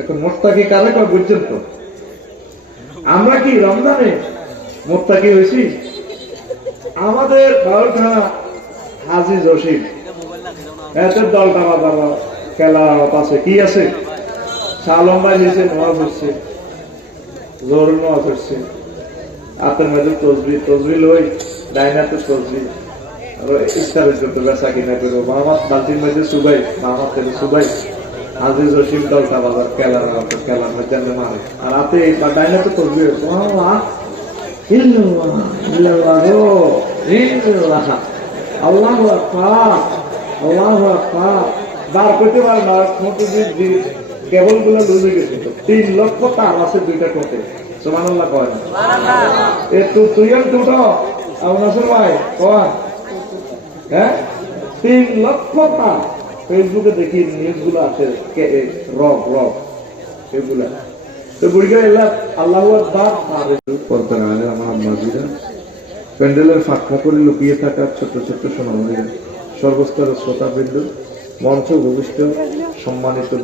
এখন মোত্তাকি কারে কয় বুঝছেন তো? আমরা কি রমজানে মোত্তাকি হয়েছি? আমাদের বারোখানা হাজি জসিম। এদের দলটা বাবা খেলা পাশে কি আছে? শালম ভাই দিয়েছে নওয়াজ হচ্ছে। জোর নওয়াজ হচ্ছে। হাতের মধ্যে তসবি তসবি লই ডাইনাতে তসবি। আর ইস্তারের জন্য বেচা কিনা করব। মামাত বালতির মধ্যে সুবাই, মামাত থেকে সুবাই। আজিজ রশিদ দলটা বাজার খেলার খেলার মধ্যে আমি মারে। আর হাতে বা ডাইনাতে তসবি আল্লাহ ইল্লাল্লাহ ইল্লাল্লাহ গো ইল্লাল্লাহ। আল্লাহু আকবার আল্লাহু আকবার। বার করতে পারে না কেবলগুলো লুজে গেছে তিন লক্ষ তার আছে দুইটা কোটে সুবহানাল্লাহ কয় না? এ তু তুই দুটো? নাসর ভাই কয়? হ্যাঁ? তিন লক্ষ তার। ফেসবুকে দেখি নিউজগুলো আছে কে- রব রব, সেগুলা। তো আল্লাহ আমার প্যান্ডেলের লুকিয়ে থাকা ছোট ছোট সোনামণিরা সর্বস্তরের শ্রোতাবৃন্দ, মঞ্চ সম্মানিত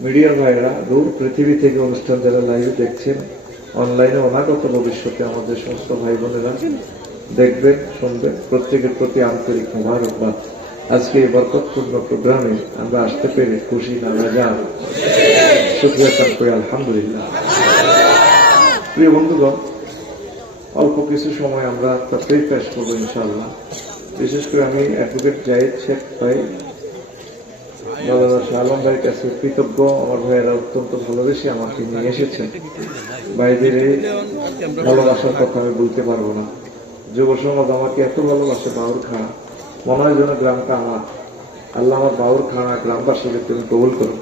মিডিয়ার ভাইয়েরা, দূর পৃথিবী থেকে অনুষ্ঠান যারা লাইভ দেখছেন অনলাইনে অনাগত ভবিষ্যতে আমাদের সমস্ত ভাই বোনেরা দেখবেন, শুনবেন, প্রত্যেকের প্রতি আন্তরিক মোবারকবাদ। আজকে এই বরকতপূর্ণ প্রোগ্রামে আমরা আসতে পেরে খুশি না রাজা শুক্রিয়া করি, আলহামদুলিল্লাহ। প্রিয় বন্ধুগণ, অল্প কিছু সময় আমরা তাতেই পেশ করব ইনশাআল্লাহ। বিশেষ করে আমি অ্যাডভোকেট জাহিদ শেখ ভাই, মৌলানা আলম ভাইয়ের কাছে কৃতজ্ঞ। আমার ভাইয়েরা অত্যন্ত ভালোবেসে আমাকে নিয়ে এসেছেন। ভাইদের এই ভালোবাসার কথা আমি বলতে পারব না। যুব সমাজ আমাকে এত ভালোবাসে বাউর খানা। মনে হয় যেন গ্রামটা আমার। আল্লাহ আমার বাউর খানা গ্রামবাসীকে তুমি কবুল করো।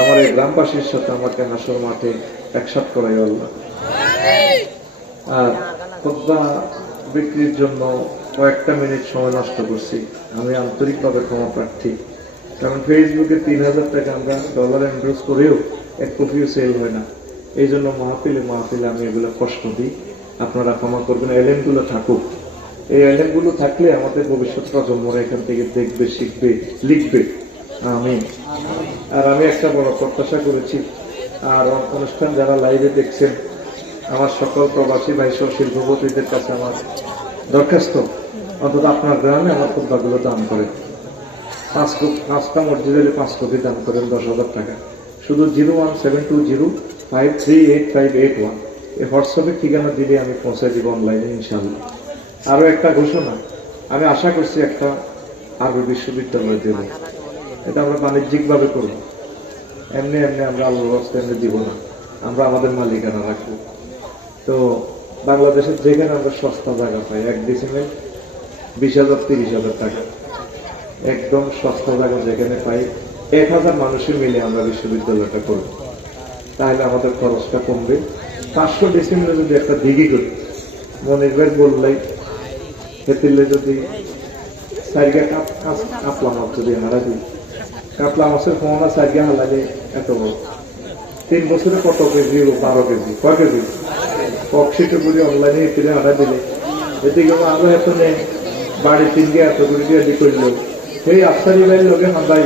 আমার এই গ্রামবাসীর সাথে আমাকে হাসর মাঠে একসাথ করাই আল্লাহ। আর খোদ্া বিক্রির জন্য কয়েকটা মিনিট সময় নষ্ট করছি। আমি আন্তরিকভাবে ক্ষমা প্রার্থী। কারণ ফেসবুকে তিন হাজার টাকা আমরা ডলার এন্ড্রোজ করেও এক কপিও সেল হয় না। এই জন্য মাহফিলে মাহফিলে আমি এগুলো কষ্ট দিই। আপনারা ক্ষমা করবেন এলেনগুলো থাকুক। এই এলেনগুলো থাকলে আমাদের ভবিষ্যৎ প্রজন্মরা এখান থেকে দেখবে, শিখবে, লিখবে। আমি আর আমি একটা বড় প্রত্যাশা করেছি, আর অনুষ্ঠান যারা লাইভে দেখছেন, আমার সকল প্রবাসী ভাই সহ শিল্পপতিদের কাছে আমার দরখাস্ত। অন্তত আপনার গ্রামে আমার খুদ্াগুলো দান করেন। পাঁচ পাঁচটা মসজিদে পাঁচ কোটি দান করেন, দশ হাজার টাকা। শুধু zero one seven two zero five three eight five eight one. এই হোয়াটসঅ্যাপের ঠিকানা দিলে আমি পৌঁছে দিব অনলাইনে ইনশাল্লাহ আরও একটা ঘোষণা। আমি আশা করছি একটা আরবি বিশ্ববিদ্যালয় দেব। এটা আমরা বাণিজ্যিকভাবে করব। এমনি এমনি আমরা আল্লাহ এমনি দিব না। আমরা আমাদের মালিকানা রাখব। তো বাংলাদেশের যেখানে আমরা সস্তা জায়গা পাই, এক ডিসিমেল বিশ হাজার, তিরিশ হাজার টাকা। একদম সস্তা জায়গা যেখানে পাই, এক হাজার মানুষের মিলে আমরা বিশ্ববিদ্যালয়টা করব। তাহলে আমাদের খরচটা কমবে। পাঁচশো ডিসিমেলে যদি একটা দিঘি করি, মনির ভাই বললেই খেতিলে যদি সাইগা কাপ, কাপ- কাপলা মাছ যদি হারা দিই কাপলা মাছের ফোনা সাইগা হালালে এত বড় তিন বছরে কত কেজি বারো কেজি। কয় কেজি? ককশিটে করে অনলাইনে কিনে আনা দিলে এদিকে আরও এত নেই বাড়ি তিন গিয়ে এত করে দিয়ে দি করল সেই আফসারি ভাইয়ের লগে হাঁদাই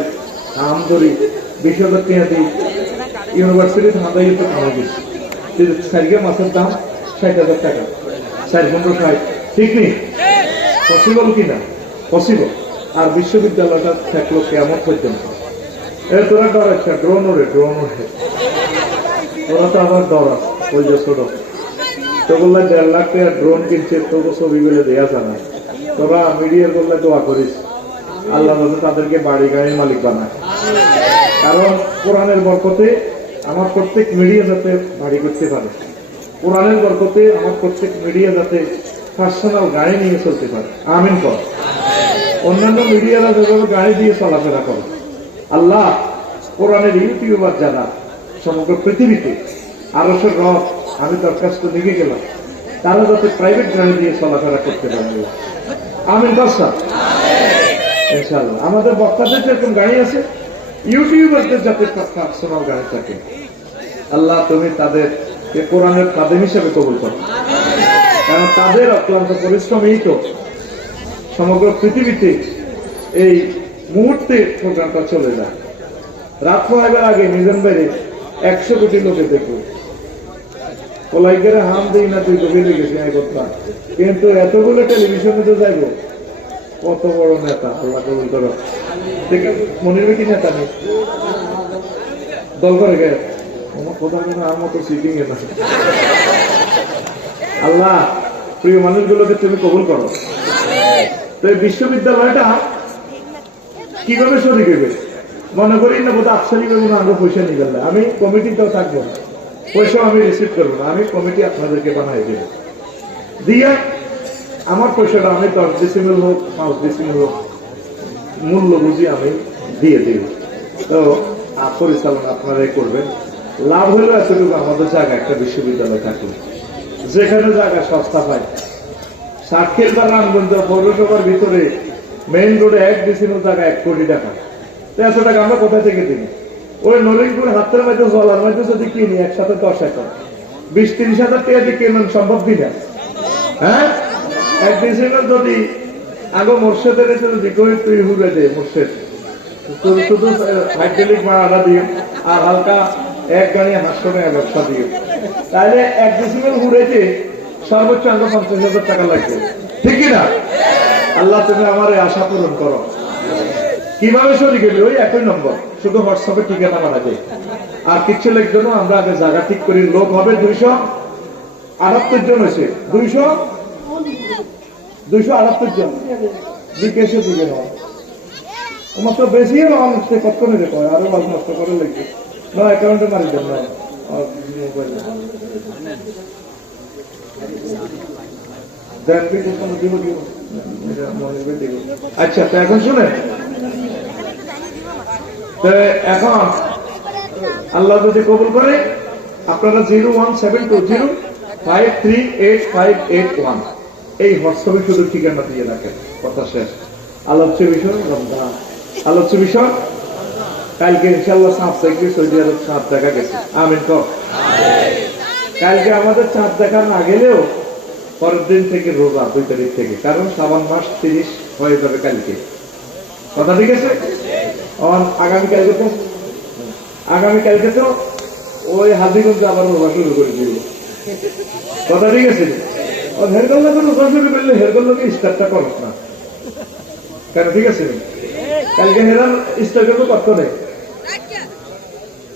আম ধরি বিশ হাজার টাকা দিই ইউনিভার্সিটিতে হাঁদাই তো কামা গেছি সারিগে মাছের দাম ষাট হাজার টাকা। ষাট পনেরো ষাট ঠিক নেই পসিবল কিনা? পসিবল আর বিশ্ববিদ্যালয়টা থাকল কেমন পর্যন্ত? এ তোরা ডর আছে ড্রোন ওরে ড্রোন ওরে। ওরা তো আবার ডর আছে, ওই যে ছোট। তো বললে দেড় লাখ টাকা ড্রোন কিনছে তোকে ছবিগুলো দেওয়া জানা। তোরা মিডিয়ার বললে দোয়া করিস। আল্লাহ যাতে তাদেরকে বাড়ি গাড়ির মালিক বানায়। কারণ কোরআনের বরকতে আমার প্রত্যেক মিডিয়া যাতে বাড়ি করতে পারে। কোরআনের বরকতে আমার প্রত্যেক মিডিয়া যাতে পার্সোনাল গাড়ি নিয়ে চলতে পারে। আমিন কর। অন্যান্য মিডিয়ারা যেভাবে গাড়ি দিয়ে চলাফেরা করে। আল্লাহ কোরআনের ইউটিউবার যারা, সমগ্র পৃথিবীতে আরও সে রব, আমি দরখাস্ত লিখে গেলাম। তারা যাতে প্রাইভেট গাড়ি দিয়ে চলাফেরা করতে পারে। আমিন বাসা ইনশাআল্লাহ। আমাদের বক্তাদের যেরকম গাড়ি আছে, ইউটিউবারদের যাতে পার্সোনাল গাড়ি থাকে। আল্লাহ তুমি তাদের কোরআনের খাদেম হিসেবে কবুল করো। কারণ তাদের অক্লান্ত পরিশ্রমেই তো সমগ্র পৃথিবীতে এই মুহূর্তে প্রোগ্রামটা চলে যায়। রাত পোহাইবার আগে নিজাম বাইরে একশো কোটি লোকে দেখবে কলাইকারে হাম দিই না তুই গেছি এক কথা কিন্তু এতগুলো টেলিভিশনে তো যাইব, কত বড় নেতা, আল্লাহ কবুল করো। দেখে মনির কি নেতা নেই? দল করে গে আমার কথা কেন আমার সিটিং এ না আল্লাহ, প্রিয় মানুষগুলোকে তুমি কবুল করো। তো এই বিশ্ববিদ্যালয়টা কীভাবে শরীর দেবে মনে করি না বোধ আফসারি করব না, আমরা পয়সা নিবেন না আমি কমিটিতেও থাকব না। পয়সা আমি রিসিভ করব না। আমি কমিটি আপনাদেরকে বানাই দেব। দিয়া আমার পয়সাটা আমি দশ ডিসিমেল হোক, পাঁচ ডিসিমেল হোক, মূল্য বুঝি আমি দিয়ে দিব। তো পরিচালনা আপনারাই করবেন। লাভ হলো এতটুকু আমাদের জায়গা একটা বিশ্ববিদ্যালয় থাকল যেখানে জায়গা সস্তা পায় সাক্ষীর বা রামগঞ্জ পৌরসভার ভিতরে মেইন রোডে এক ডিসিমেল জায়গা এক কোটি টাকা। এত টাকা আমরা কোথা থেকে দিই ওই নলিনপুর হাতের মধ্যে, জলার মধ্যে যদি কিনি, একসাথে দশ একর। বিশ, তিরিশ হাজার টাকা দিয়ে কেমন সম্ভব দিনা হ্যাঁ? এক ডিসিমেল যদি আগে মোর্শেদের যদি কই, তুই হুবে দে মোর্শেদ। শুধু হাইড্রোলিক মারাটা দিয়ে আর হালকা এক গাড়ি হাসনে ব্যবসা দিয়ে। তাহলে এক ডিসিমেল হুড়েতে সর্বোচ্চ আগে পঞ্চাশ হাজার টাকা লাগবে। ঠিক না আল্লাহ তুমি আমার আশা পূরণ করো। কীভাবে সরি গেলি? ওই একই নম্বর। শুধু হোয়াটসঅ্যাপে ঠিকানা বানাবে। আর কিচ্ছু লিখবে না, আমরা আগে জায়গা ঠিক করি। লোক হবে দুইশো আটাত্তর জন হয়েছে। দুইশো? দুইশো আটাত্তর জন। বিকেশে দিকে আমার তো বেশি রকম সে কত করে রেখো আরও ভালো নষ্ট করে লাগবে না অ্যাকাউন্টে মারি দেন না। আচ্ছা তো এখন শুনে এখন আল্লাহ যদি কবুল করে, আপনারা zero one seven two zero five three eight five eight one. এই হোয়াটসঅ্যাপে শুধু ঠিকানা দিয়ে রাখেন। কথা শেষ। আলোচ্য বিষয় আলোচ্য বিষয় কালকে ইনশাল্লাহ সাত তারিখে সৌদি আরব সাত দেখা গেছে। আমিন কর। কালকে আমাদের চাঁদ দেখা না গেলেও পরের দিন থেকে রোজা দুই তারিখ থেকে। কারণ শ্রাবণ মাস তিরিশ হয়ে যাবে কালকে। কথা ঠিক আছে? আগামী কালকে তো? আগামী কালকে তো ওই হাজিগঞ্জ আবার রোজা শুরু করে দিব। কথা ঠিক আছে? ও হেরগল্লাকে রোজা শুরু করলে হেরগল্লাকে স্টার্টটা করস না। কেন ঠিক আছে? কালকে হেরার স্টার্ট করব কত নেই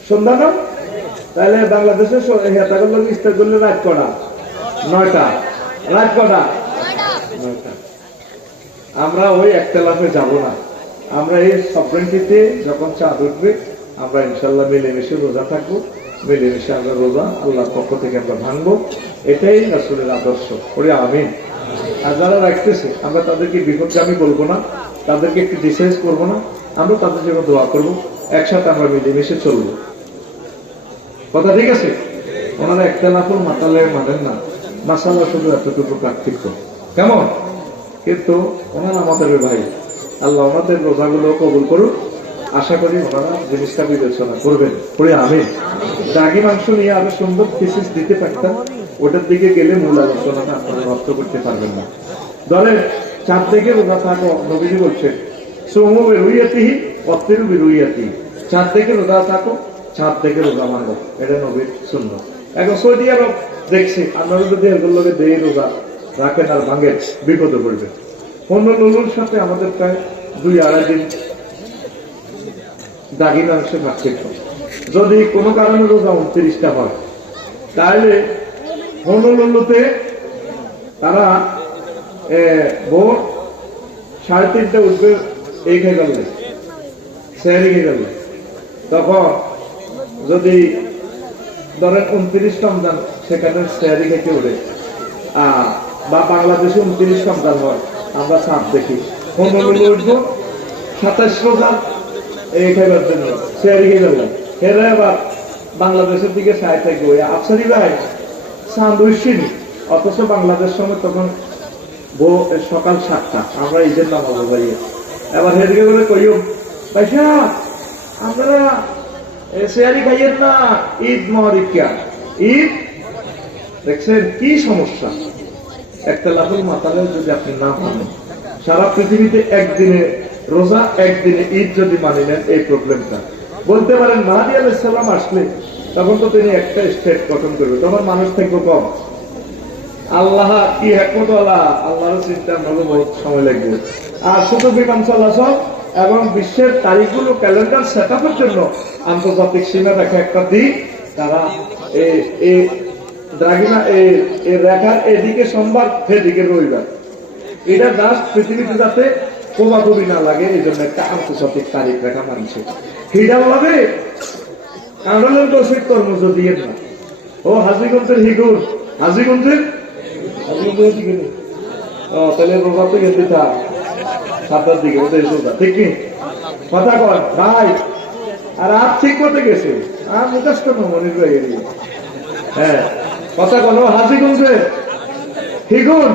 সন্ধ্যা না? তাহলে বাংলাদেশের হেতাগল্লাকে স্টার্ট করলে রাত কটা? নয়টা। রাত কটা? আমরা ওই একতলাফে যাব না। আমরা এই সফরেন্টিতে যখন চাঁদ উঠবে, আমরা ইনশাল্লাহ মিলেমিশে রোজা থাকব। মিলেমিশে আমরা রোজা আল্লাহর পক্ষ থেকে আমরা ভাঙবো। এটাই রাসুলের আদর্শ। ওরে আমি আর যারা রাখতেছে, আমরা তাদেরকে বিপদগামী বলব না। তাদেরকে একটু ডিসাইজ করব না। আমরা তাদের জন্য দোয়া করব। একসাথে আমরা মিলেমিশে চলবো। কথা ঠিক আছে? ওনারা একটা লাফল মাতালে মানেন না। মাসাল্লাহ শুধু এতটুকু পার্থক্য কেমন? কিন্তু ওনারা আমাদের ভাই। আল্লাহ আমাদের রোজাগুলো কবুল করুন আশা করি ওনারা জিনিসটা বিবেচনা করবেন। করে আমি দাগি মাংস নিয়ে আরও সুন্দর থিসিস দিতে পারতাম। ওটার দিকে গেলে মূল আলোচনাটা আপনারা রপ্ত করতে পারবেন না। ধরেন চার থেকে রোজা থাকো, নবীজি বলছেন, সোমু বেরুইয়াতিহি অত্তিরু বেরুইয়াতি চার থেকে রোজা থাকো ছাদ থেকে রোজা মানবো এটা নবীর শূন্য এখন সৌদি আরব দেখছি, আপনারা যদি এগুলোকে দিয়ে রোজা রাখেন আর বিপদে পড়বে। অন্য লুলুর সাথে আমাদের প্রায় দুই আড়াই দিন দাগি মাংসের পার্থক্য যদি কোনো কারণে রোজা উনত্রিশটা হয়, তাহলে হনুলুলুতে তারা ভোর সাড়ে তিনটা উঠবে, এই খেয়ে গেল। সেহারি খেয়ে গেল। তখন যদি ধরেন উনত্রিশ রমজান সেখানে সেহারি খেতে উঠে। বা বাংলাদেশে উনত্রিশ রমজান হয় আমরা চাপ দেখি। উঠবো? সাতাশ রোজা এই খাইবার জন্য। সেহারি খেয়ে গেল হেরে আবার বাংলাদেশের দিকে সায় থাকবে। ওই আফসারি ভাই সান্দুইশিনি অথচ বাংলাদেশ সময় তখন ভো- সকাল সাতটা। আমরা এই ঈদের নামাজ বাড়িয়ে এবার হেদিকে বলে কইও পয়সা আমরা খাইয়েন না, ঈদ মহারিকা ঈদ? দেখছেন কি সমস্যা? একটা লাফুল মাতালে যদি আপনি না মানেন, সারা পৃথিবীতে একদিনে রোজা, একদিনে ঈদ যদি মানি নেন, এই প্রবলেমটা। বলতে পারেন, মাহাদি আলাইসাল্লাম আসলে তখন তো তিনি একটা স্টেট গঠন করবে, তখন মানুষ থাকবে কম। আল্লাহ কি হেকমত আল্লাহ আল্লাহর চিন্তা আমাকে বহুত সময় লাগবে। আর শুধু বিমান চলাচল? এবং বিশ্বের তারিখগুলো ক্যালেন্ডার সেট আপের জন্য আন্তর্জাতিক সীমা রেখা একটা দিক। তারা রেখার এদিকে সোমবার, সেদিকে রবিবার। এটা জাস্ট পৃথিবীতে যাতে না লাগে এই জন্য একটা আন্তর্জাতিক তারিখ রেখা মানছে। হিডা বলাবে কাঁড়লের না ও, হাজিগঞ্জের হিগুর। হাজিগঞ্জের? হাজিগঞ্জের তাহলে রোজা তো গেছে সাতটার দিকে, ওদের রোজা ঠিক কি? কথা কর ভাই, আর আপ ঠিক মতো গেছে? আর মুখাস কেন মনির ভাই? হ্যাঁ কথা বলো হাজিগঞ্জে হিগুন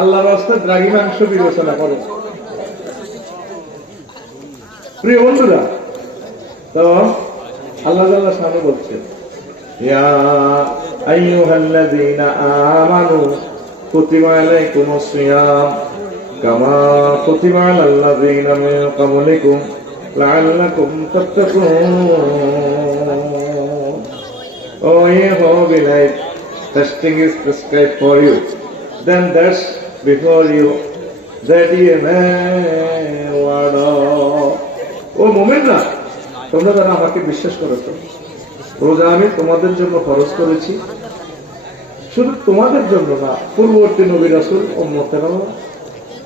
আল্লাহর রাস্তায় দ্রাগি মাংস বিবেচনা করো। প্রিয় বন্ধুরা, তো আল্লাহ আল্লাহ সামনে বলছে, ইয়া আইয়ুহাল্লাযীনা আমানু, কুতিবা আলাইকুমুস সিয়াম। কামা কুতিবা আলাল্লাযীনা মিন ক্বাবলিকুম লাআল্লাকুম তাত্তাকুন Oh, ye holy light, fasting is prescribed for you. Then thus before you, that ye may off. ও মোমেনরা তোমরা যারা আমাকে বিশ্বাস করেছ রোজা আমি তোমাদের জন্য খরচ করেছি শুধু তোমাদের জন্য না পূর্ববর্তী নবী রাসুল ও মোতেরাও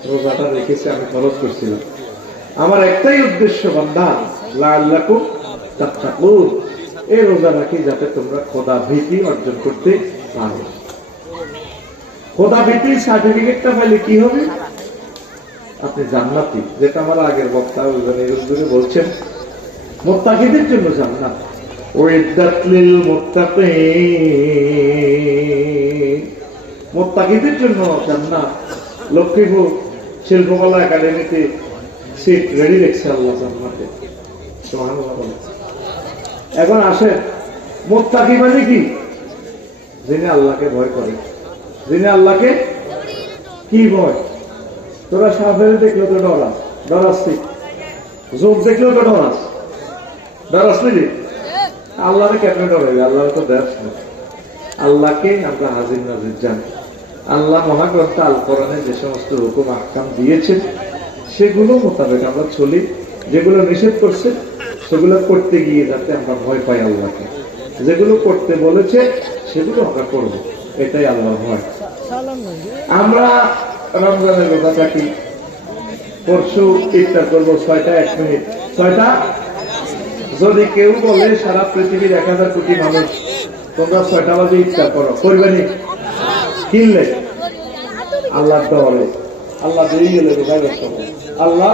রোজাটা রেখেছে, আমি খরচ করছিলাম আমার একটাই উদ্দেশ্য, বান্দা লাল্লাকু এই রোজা রাখি যাতে তোমরা খোদা ভীতি অর্জন করতে পারো। খোদা ভীতি সার্টিফিকেটটা পাইলে কি হবে? আপনি জান্নাতি, যেটা আমার আগের বক্তা ওইখানে বলছেন, মোত্তাকিদের জন্য জান্নাত। মোত্তাকিদের জন্য জান্নাত। লক্ষ্মীপুর শিল্পকলা একাডেমিতে সিট রেডি রেখেছে আল্লাহ বলেন। এখন আসেন, মোত্তাকি মানে কি? যিনি আল্লাহকে ভয় করে। যিনি আল্লাহকে কি ভয়? তোরা সাপের দেখলে তো ডরাস ডরাসছি যোগ দেখলেও তো ডরাস ডরাস নাকি? আল্লাহরে কেন ডরাবে আল্লাহ তো দেশ আল্লাহকে আমরা হাজির নাজির জানি। আল্লাহ মহাগ্রন্থ আল কোরআনে যে সমস্ত হুকুম, আহকাম দিয়েছেন, সেগুলো মোতাবেক আমরা চলি, যেগুলো নিষেধ করছে, সেগুলো করতে গিয়ে যাতে আমরা ভয় পাই আল্লাহকে। যেগুলো করতে বলেছে, সেগুলো আমরা করব। এটাই আল্লাহ ভয়। আমরা রমজানের রোজা থাকি পরশু ইফতার করব, ছয়টা এক মিনিট। ছয়টা? যদি কেউ বলে সারা পৃথিবীর এক হাজার কোটি মানুষ, তোমরা ছয়টা বাজে ইফতার করো করবেনি কিনলে? আল্লাহ দলে আল্লাহ দিয়ে গেলে আল্লাহ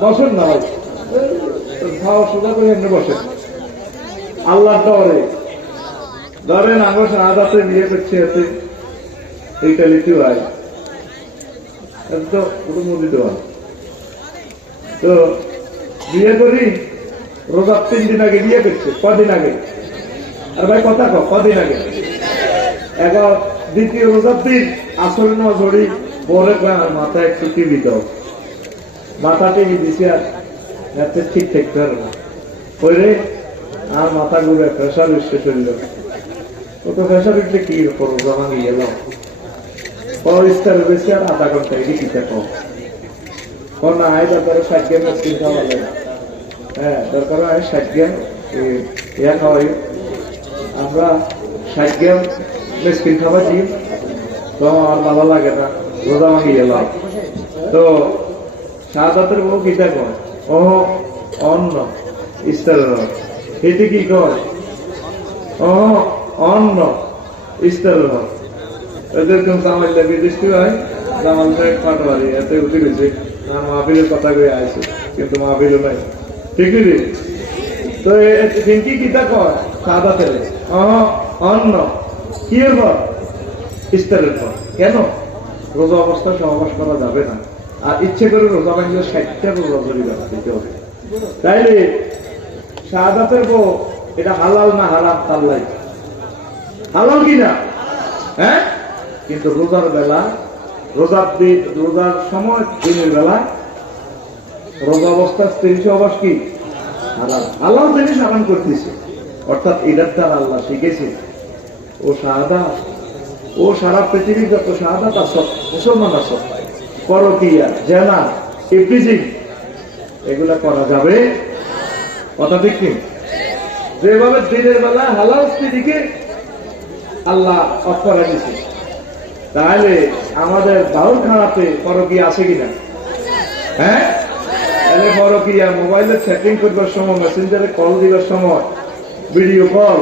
বসেন না ভাই। সোজা করে এমনি বসেন। আল্লাহ দরে ধরেন আমার বিয়ে এতে। এইটা লিখতে এটা তো মুদি দেওয়া তো বিয়ে করি, রোজার তিন দিন আগে বিয়ে করছে। কদিন আগে? আর ভাই, কথা কদিন আগে? এগারো দ্বিতীয় রোজার দিন আসল বরে আর মাথায় একটু টিভি দাও মাথা টিভি দিছে আর ঠিক থাকতে পারে না। ওই রে আর মাথা ঘুরে প্রেশার উঠছে শরীর। ও তো প্রেশার উঠলে কি করব যখন গিয়ে এলাম পরিষ্কার বেশি আর আধা ঘণ্টা এটি কি দেখো না, আয় দরকার ষাট স্কিন খাওয়া লাগে। হ্যাঁ দরকার হয় ষাট গ্রাম ইয়া খাওয়াই আমরা ষাট গ্রাম স্কিন খাওয়া দিই তো আমার ভালো লাগে না রোজা ভাঙি গেলাম তো সাদাতের বউ কিটা কয় ও অন্ন ইস্তারের। এটি কি কয় ও অন্ন ইস্তারের রস। এদেরকে জামাইলে বিদেশি হয় জামাল সাহেব পাটোয়ারি এতে উঠে গেছে আর মাহফিলের কথা কয়ে আইছে কিন্তু মাহফিলও নাই ঠিক আছে তো ফিঙ্কি কিতা কয় সাদা তেলে অহ, অন্ন কি এর পর? ইস্তারের পর। কেন? রোজা অবস্থা, সহবাস করা যাবে না। আর ইচ্ছে করে রোজা ভাঙলে ষাটটা রোজা দিতে হবে। তাইলে শাহাদাতের বউ, এটা হালাল না হারাম, তার লাই হালাল হ্যাঁ? কিন্তু রোজার বেলা, রোজার দিন, রোজার সময়, দিনের বেলা, রোজা অবস্থা, স্ত্রী সহবাস কি? হারাম। আল্লাহ জিনিস হারাম করতেছে। অর্থাৎ এটার দ্বারা আল্লাহ শিখেছে। ও শাহাদা ও সারা পৃথিবীর যত শাহাদাত আসত মুসলমান আসত পরকিয়া, জেনা ইফটিজিং এগুলা করা যাবে? কথা ঠিক কি? যেভাবে দিনের বেলা হালাল স্ত্রীকে আল্লাহ অফ করে দিছে তাহলে আমাদের বাউল খানাতে পরকিয়া আছে কিনা? হ্যাঁ? তাহলে পরকিয়া মোবাইলে সেটিং করবার সময় মেসেঞ্জারে কল দিবার সময় ভিডিও কল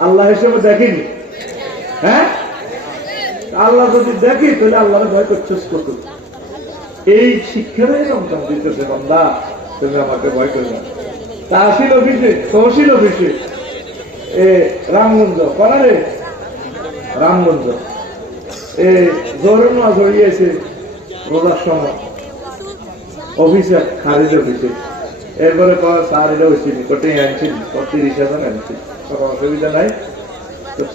আল্লাহ হিসেবে দেখিনি? হ্যাঁ? আল্লাহ যদি দেখি, তাহলে আল্লাহরে ভয় করছিস কত এই শিক্ষাটাই রমজান দিতেছে বন্দা, তুমি আমাকে ভয় করবে তাহসিল অফিসে, তহসিল অফিসে, এ রামগঞ্জ কনারে রামগঞ্জ। এ জরুনা জড়িয়েছে রোজার সময় অফিসে, খারিজ অফিসে। এরপরে স্যার এটা হয়েছিল কোটাই আনছি তিরিশ হাজার আনছি। কোনো অসুবিধা নাই।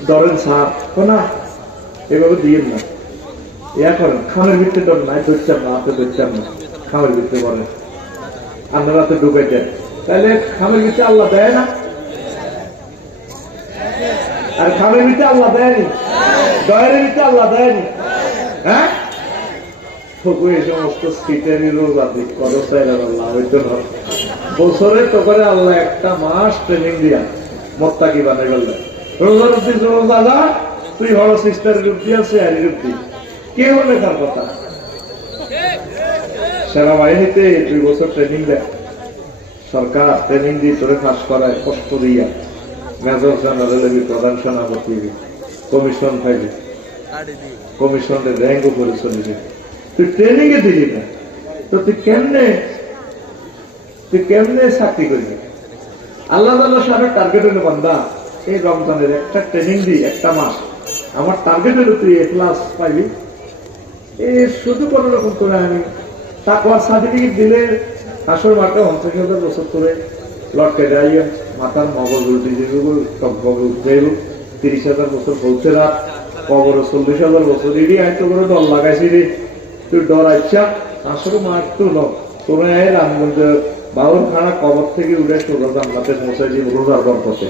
ধরেন স্যার তো না, এভাবে দিয়ে না ইয়া করেন খামের ভিতরে ডর নাই ধরতাম না হাতে ধরতাম না খামের ভিতরে বলেন আপনারা তো ডুবে দেন তাহলে খামের ভিতরে আল্লাহ দেয় না? আর খামের ভিতরে আল্লাহ দেয়নি দয়ের ভিতরে আল্লাহ দেয়নি হ্যাঁ? বছরে তো করে আল্লাহ একটা মাস ট্রেনিং দিয়া, মোত্তাকি বানাই গেল রোজার উদ্দি রোজা তুই হলো সিস্টারের উদ্দি আছে আর উদ্দি কে হলে তার কথা? সেনাবাহিনীতে দুই বছর ট্রেনিং দেয়। সরকার ট্রেনিং দিয়ে তোরে ফাঁস করায়, কষ্ট দিয়া। মেজর জেনারেল প্রধান সেনাপতি কমিশন থাকবে কমিশনের র্যাঙ্ক উপরে চলে যাবে। তুই ট্রেনিং এ দিলি না। তো তুই কেমনে তুই কেমনে চাকরি করবি? আল্লাহ আল্লাহ সাহেবের টার্গেট হলো বান্দা। এই রমজানের একটা ট্রেনিং দিই, একটা মাস। আমার টার্গেট হলো তুই এ প্লাস পাইবি। এই শুধু কোন রকম করে আমি তাকওয়ার সার্টিফিকেট দিলে আসল মাঠে পঞ্চাশ বছর করে লটকে যাইয়া মাথার মগজ উল্টে যাইব তিরিশ হাজার বছর বলছে রাত, কবর চল্লিশ হাজার বছর এডি আয়তো করে ডর লাগাইছি রে। তুই ডর আইসা আসলে মাঠ তো ন তোরা রামগঞ্জ বাউর খানা কবর থেকে উঠে সোজা জান্নাতে পৌঁছাই দিব রোজার পথে